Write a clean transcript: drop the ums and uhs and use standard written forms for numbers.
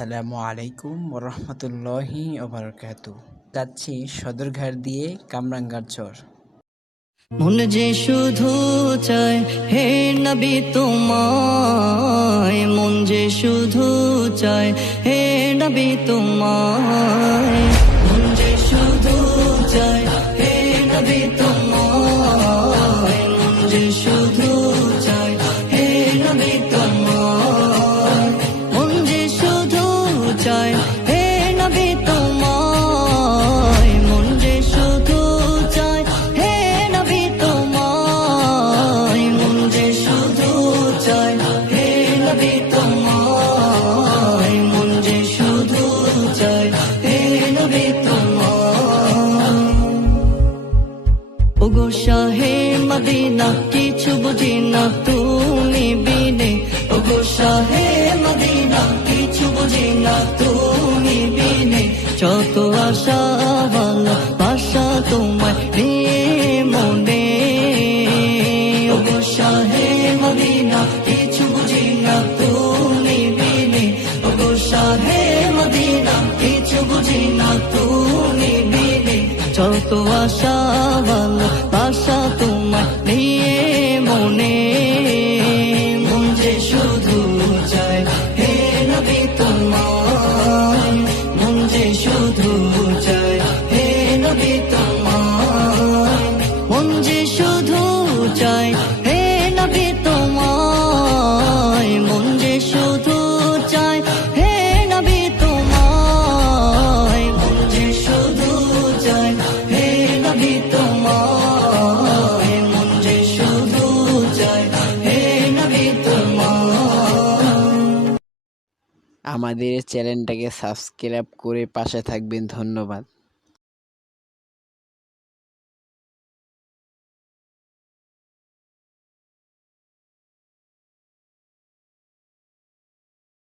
আসসালামু আলাইকুম রহমতুল্লাহি ওবারাকাতু। যাচ্ছি সদরঘাট দিয়ে কামরাঙ্গারচর। মন যে শুধু চায় হে নবী তোমায়, মন যে শুধু চায় হে নবী তোমায়, মন যে শুধু চায় হে নবী তোমায়, মন যে শুধু চায় হে নবী তোমায়, মন যে শুধু চায় হে নবী তোমায়, মন যে শুধু চায় হে নবী তোমায়, মন যে শুধু চায় হে নবী তোমায়, মন যে শুধু চায় হে নবী তোমায়। ওগো শাহে মদিনা কিছু বুঝি না তুমি বিনে, ওগো শাহে মদিনা কিছু বুঝি না তুমি বিনে, যত আশা ভালোবাসা তোমায় নিয়ে মনে, ওগো শাহে মদিনা কিছু বুঝি না তুমি বিনে, ওগো শাহে মদিনা কিছু বুঝি না তুমি বিনে, যত আশা ভালোবাসা তোমায় নিয়ে মনে, মন যে শুধু চায় হে নবী তোমায়, মন যে শুধু চায় হে নবী তোমায়, মন যে শুধু চায় হে নবী তোমায়, মন যে শুধু চায় হে নবী তোমায়, মন যে শুধু চায় হে নবী তোমায়, মন যে শুধু চায় হে নবী তোমায়। আমাদের চ্যানেলটাকে সাবস্ক্রাইব করে পাশে থাকবেন। ধন্যবাদ।